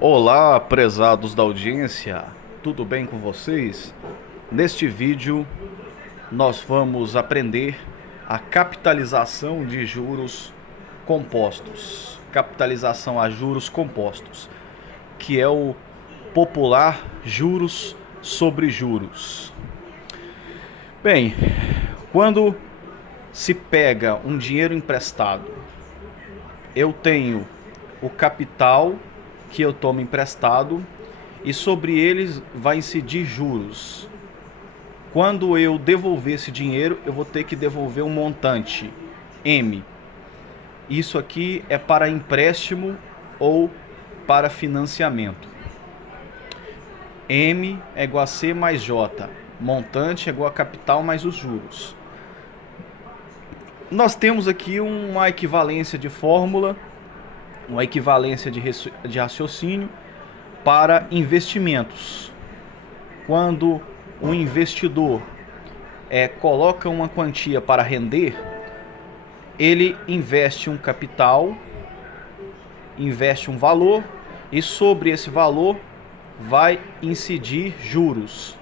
Olá, prezados da audiência, tudo bem com vocês? Neste vídeo, nós vamos aprender a capitalização de juros compostos. Capitalização a juros compostos, que é o popular juros sobre juros. Bem, quando se pega um dinheiro emprestado, eu tenho o capital que eu tomo emprestado e sobre eles vai incidir juros. Quando eu devolver esse dinheiro, eu vou ter que devolver um montante M. Isso aqui é para empréstimo ou para financiamento. M é igual a C mais J. Montante é igual a capital mais os juros. Nós temos aqui uma equivalência de fórmula, uma equivalência de raciocínio para investimentos. Quando um investidor coloca uma quantia para render, ele investe um capital, investe um valor e sobre esse valor vai incidir juros.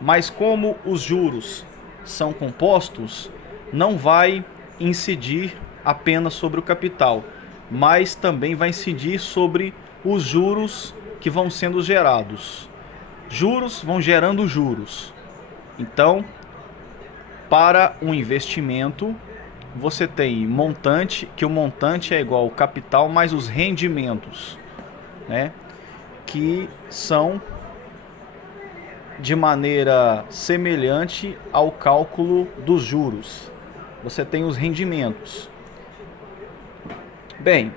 Mas como os juros são compostos, não vai incidir apenas sobre o capital, mas também vai incidir sobre os juros que vão sendo gerados. Juros vão gerando juros. Então, para um investimento, você tem montante, que o montante é igual ao capital mais os rendimentos, né? Que são de maneira semelhante ao cálculo dos juros. Você tem os rendimentos. Bem,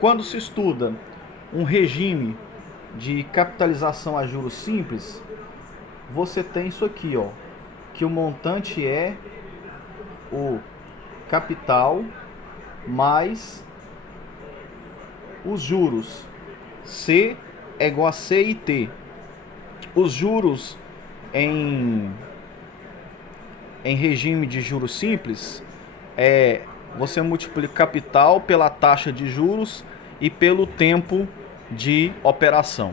quando se estuda um regime de capitalização a juros simples, você tem isso aqui, ó, que o montante é o capital mais os juros. C é igual a C e T. Os juros em regime de juros simples você multiplica o capital pela taxa de juros e pelo tempo de operação.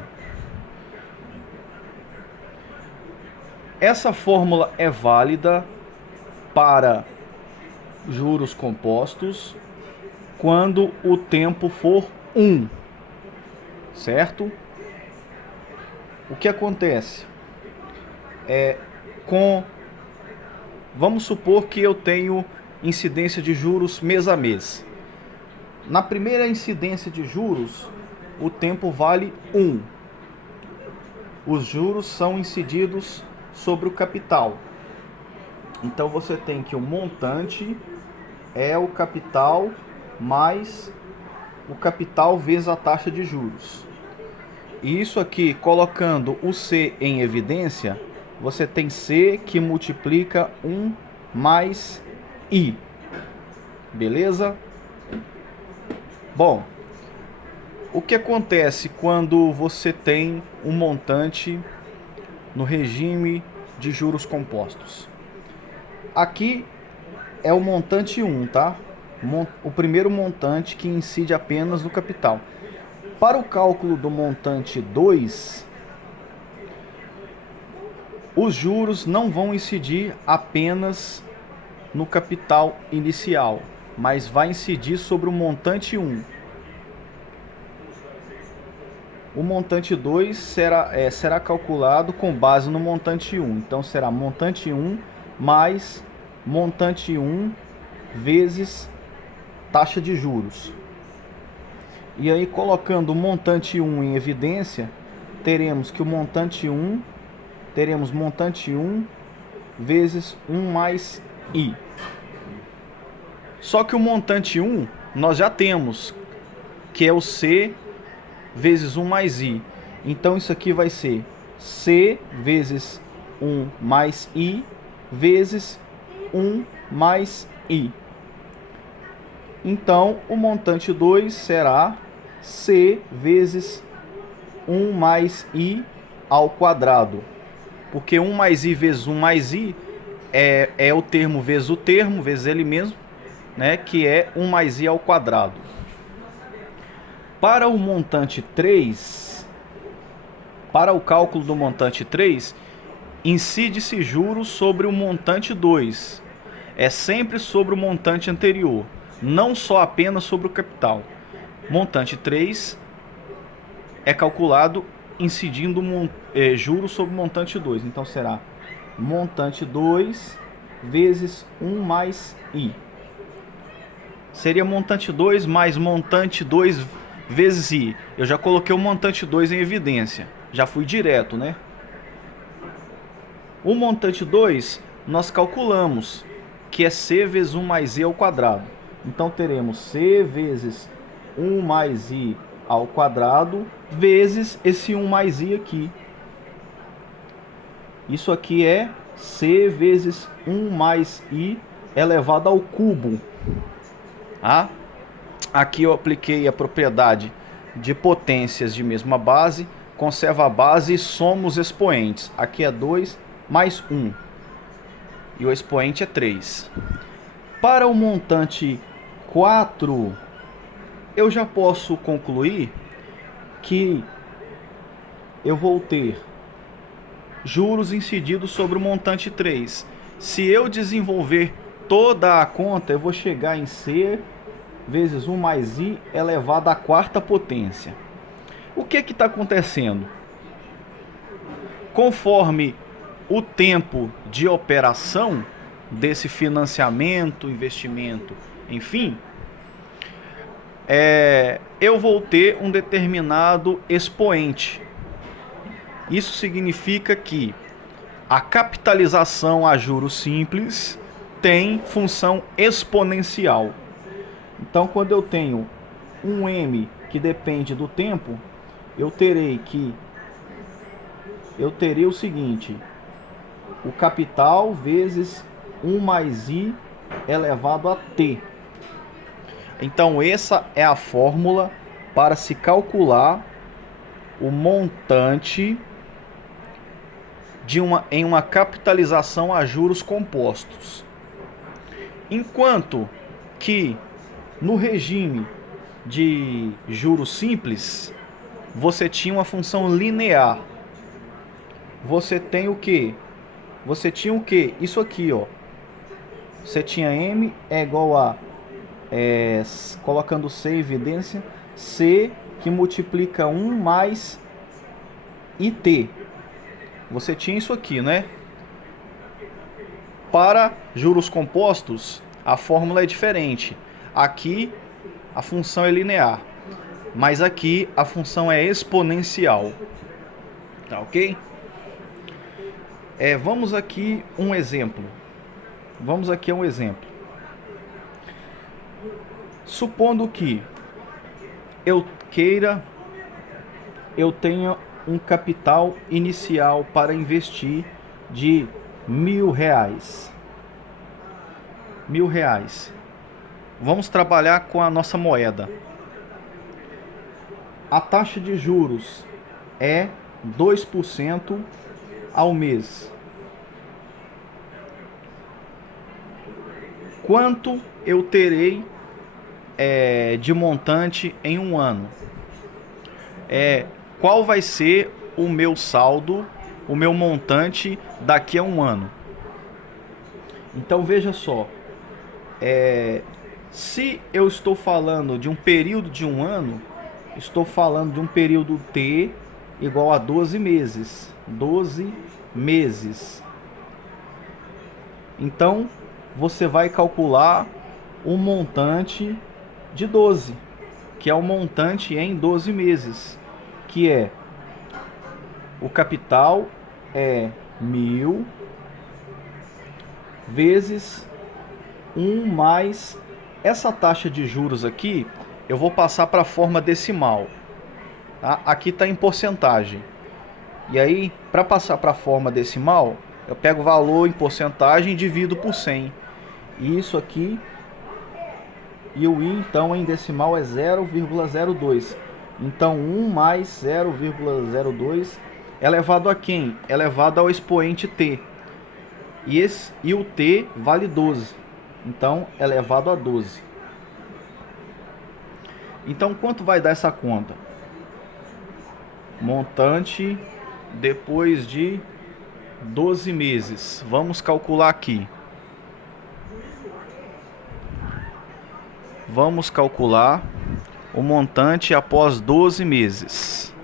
Essa fórmula é válida para juros compostos quando o tempo for 1, certo? O que acontece? Vamos supor que eu tenho incidência de juros mês a mês. Na primeira incidência de juros, o tempo vale 1. Os juros são incididos sobre o capital. Então você tem que o montante é o capital mais o capital vezes a taxa de juros. E isso aqui, colocando o C em evidência, você tem C que multiplica 1 mais I. Beleza? Bom, o que acontece quando você tem um montante no regime de juros compostos? Aqui é o montante 1, tá? O primeiro montante que incide apenas no capital. Para o cálculo do montante 2, os juros não vão incidir apenas no capital inicial, mas vai incidir sobre o montante 1. O montante 2 será calculado com base no montante 1. Então será montante 1 mais montante 1 vezes taxa de juros. E aí, colocando o montante 1 em evidência, teremos montante 1 vezes 1 mais I. Só que o montante 1 nós já temos, que é o C vezes 1 mais I. Então isso aqui vai ser C vezes 1 mais I vezes 1 mais I. Então o montante 2 será C vezes 1 mais I ao quadrado. Porque 1 mais I vezes 1 mais I é o termo vezes ele mesmo, né, que é 1 mais I ao quadrado. Para o montante 3, para o cálculo do montante 3, incide-se juros sobre o montante 2. É sempre sobre o montante anterior, não só apenas sobre o capital. Montante 3 é calculado incidindo juros sobre o montante 2. Então será montante 2 vezes 1 mais I. Seria montante 2 mais montante 2 vezes I. Eu já coloquei o montante 2 em evidência. Já fui direto, né? O montante 2 nós calculamos, que é C vezes 1 mais I ao quadrado. Então teremos C vezes 1 mais I ao quadrado vezes esse 1 mais I aqui. Isso aqui é C vezes 1 mais I elevado ao cubo. Ah? Aqui eu apliquei a propriedade de potências de mesma base, conserva a base e soma os expoentes. Aqui é 2 mais 1 e o expoente é 3. Para o montante 4, eu já posso concluir que eu vou ter juros incididos sobre o montante 3. Se eu desenvolver toda a conta, eu vou chegar em C vezes 1 mais I elevado à quarta potência. O que está acontecendo? Conforme o tempo de operação desse financiamento, investimento, enfim, eu vou ter um determinado expoente. Isso significa que a capitalização a juros simples tem função exponencial. Então, quando eu tenho um M que depende do tempo, eu terei o seguinte: o capital vezes 1 mais I elevado a T. Então, essa é a fórmula para se calcular o montante em uma capitalização a juros compostos. Enquanto que no regime de juros simples, você tinha uma função linear. Você tem o quê? Você tinha o quê? Isso aqui, ó. Você tinha M é igual a, colocando C em evidência, C que multiplica 1 mais IT. Você tinha isso aqui, né? Para juros compostos, a fórmula é diferente. Aqui a função é linear, mas aqui a função é exponencial. Tá ok? Vamos aqui um exemplo. Vamos aqui a um exemplo. Supondo que eu tenha um capital inicial para investir de R$1.000. R$1.000. Vamos trabalhar com a nossa moeda. A taxa de juros é 2% ao mês. Quanto eu terei de montante em um ano? Qual vai ser o meu saldo, o meu montante daqui a um ano? Então veja só, se eu estou falando de um período de um ano, estou falando de um período T igual a 12 meses. 12 meses. Então, você vai calcular o montante de 12, que é o montante em 12 meses, que é o capital é 1.000 vezes 1 mais essa taxa de juros aqui, eu vou passar para a forma decimal. Tá? Aqui está em porcentagem. E aí, para passar para a forma decimal, eu pego o valor em porcentagem e divido por 100. E isso aqui, e o I então em decimal é 0,02. Então 1 mais 0,02 é elevado a quem? É elevado ao expoente T. E o T vale 12. Então é elevado a 12. Então, quanto vai dar essa conta? Montante depois de 12 meses. Vamos calcular aqui. Vamos calcular o montante após 12 meses.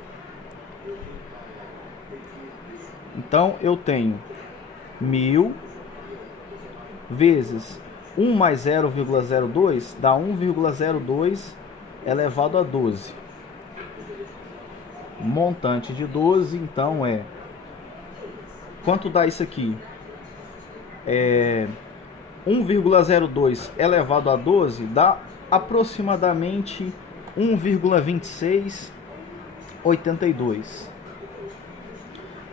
Então, eu tenho 1.000 vezes 1 mais 0,02 dá 1,02 elevado a 12. Montante de 12, então é... Quanto dá isso aqui? 1,02 elevado a 12 dá aproximadamente 1,2682.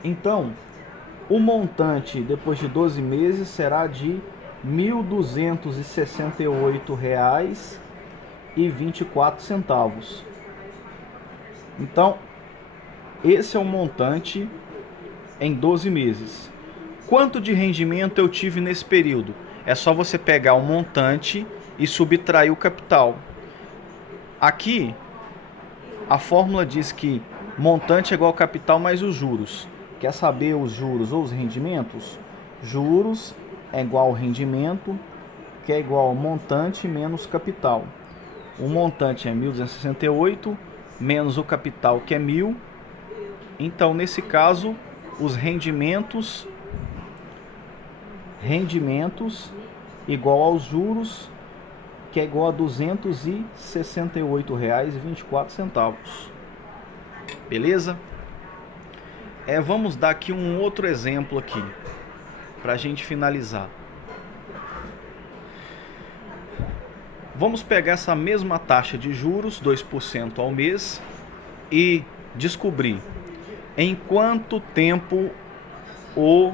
Então, o montante depois de 12 meses será de R$ 1.268,24. Então, esse é o montante em 12 meses. Quanto de rendimento eu tive nesse período? É só você pegar o montante e subtrair o capital. Aqui, a fórmula diz que montante é igual ao capital mais os juros. Quer saber os juros ou os rendimentos? Juros é igual ao rendimento, que é igual ao montante menos capital. O montante é 1.268, menos o capital, que é 1.000. Então, nesse caso, os rendimentos igual aos juros, que é igual a R$ 268,24. Beleza? Vamos dar aqui um outro exemplo aqui, para a gente finalizar. Vamos pegar essa mesma taxa de juros, 2% ao mês, e descobrir em quanto tempo o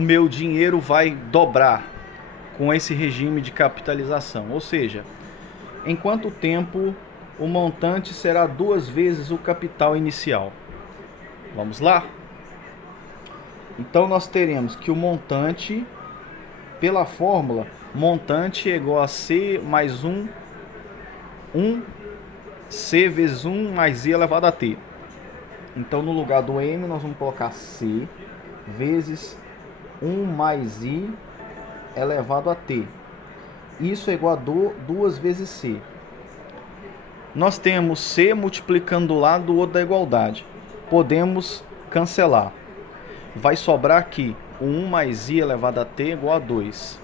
meu dinheiro vai dobrar com esse regime de capitalização. Ou seja, em quanto tempo o montante será 2 vezes o capital inicial. Vamos lá? Então nós teremos que o montante, pela fórmula, montante é igual a C mais 1 C vezes 1 mais I elevado a T. Então no lugar do M nós vamos colocar C vezes 1 mais I elevado a T. Isso é igual a 2 vezes C. Nós temos C multiplicando do lado do outro da igualdade. Podemos cancelar. Vai sobrar aqui o 1 mais I elevado a T igual a 2.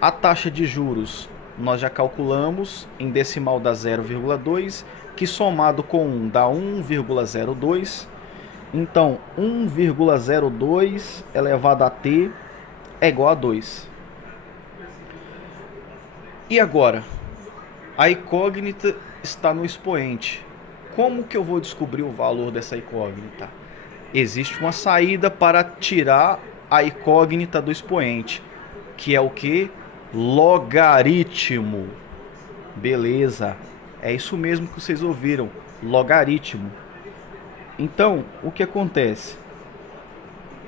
A taxa de juros nós já calculamos, em decimal dá 0,2, que somado com 1 dá 1,02. Então, 1,02 elevado a T é igual a 2. E agora? A incógnita está no expoente. Como que eu vou descobrir o valor dessa incógnita? Existe uma saída para tirar a incógnita do expoente, que é o que? Logaritmo. Beleza, é isso mesmo que vocês ouviram, logaritmo. Então, o que acontece?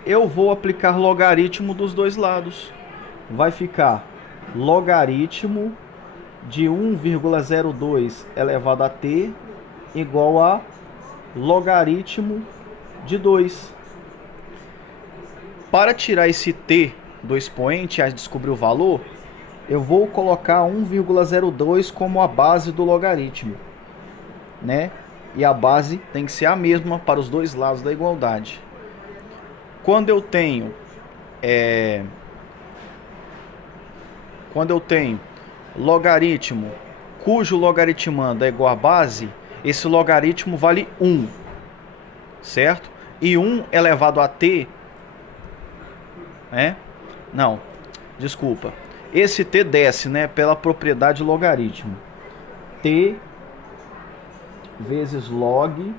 Eu vou aplicar logaritmo dos dois lados. Vai ficar logaritmo de 1,02 elevado a t igual a logaritmo de 2. Para tirar esse t do expoente e descobrir o valor, eu vou colocar 1,02 como a base do logaritmo, né? E a base tem que ser a mesma para os dois lados da igualdade. Quando eu tenho logaritmo cujo logaritmando é igual a base, esse logaritmo vale 1, certo? E 1 elevado a t, não, desculpa, esse t desce, né, pela propriedade logaritmo. T vezes log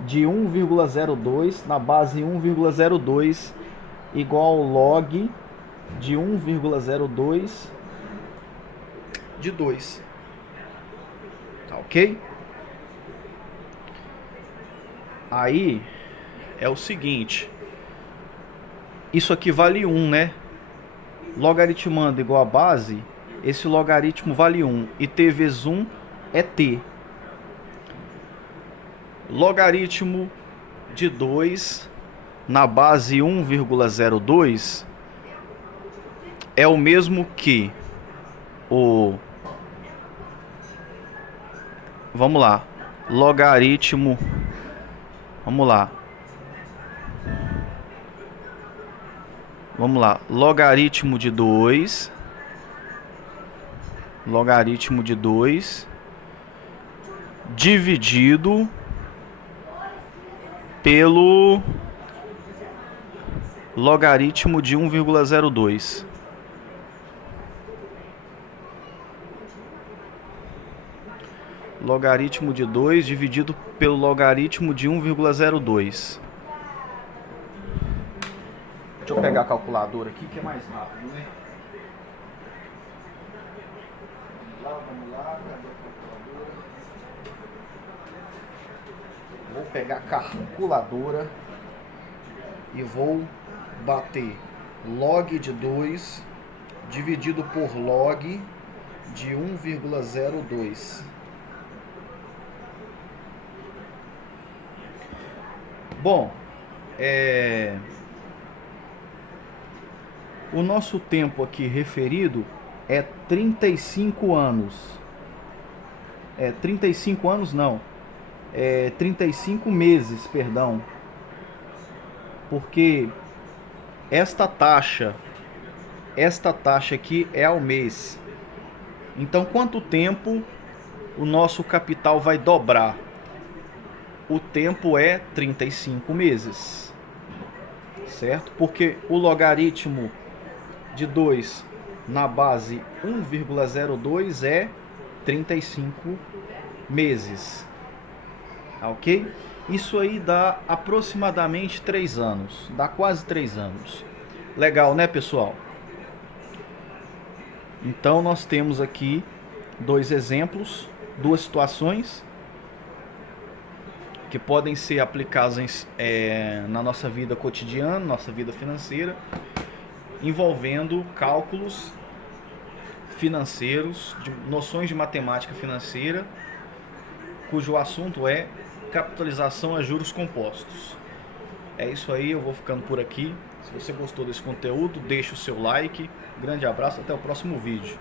de 1,02 na base 1,02 igual ao log de 1,02 de 2. Tá ok? Aí é o seguinte, isso aqui vale 1, né? Logaritmando igual a base, esse logaritmo vale 1 e t vezes 1 é t. Logaritmo de 2 na base 1,02 é o mesmo que o... Vamos lá. Logaritmo... Vamos lá. Vamos lá. Logaritmo de 2. Logaritmo de 2 dividido pelo logaritmo de 1,02. Logaritmo de 2 dividido pelo logaritmo de 1,02. Deixa eu pegar a calculadora aqui que é mais rápido, né? Vamos lá, cadê a calculadora? Vou pegar a calculadora e vou bater log de 2 dividido por log de 1,02. Bom, o nosso tempo aqui referido é 35 anos. 35 anos não. 35 meses, perdão. Porque esta taxa aqui é ao mês. Então, quanto tempo o nosso capital vai dobrar? O tempo é 35 meses, certo? Porque o logaritmo de 2 na base 1,02 é 35 meses, ok? Isso aí dá aproximadamente 3 anos, dá quase 3 anos. Legal, né, pessoal? Então, nós temos aqui dois exemplos, duas situações que podem ser aplicadas na nossa vida cotidiana, nossa vida financeira, envolvendo cálculos financeiros, noções de matemática financeira, cujo assunto é capitalização a juros compostos. É isso aí, eu vou ficando por aqui. Se você gostou desse conteúdo, deixe o seu like. Grande abraço, até o próximo vídeo.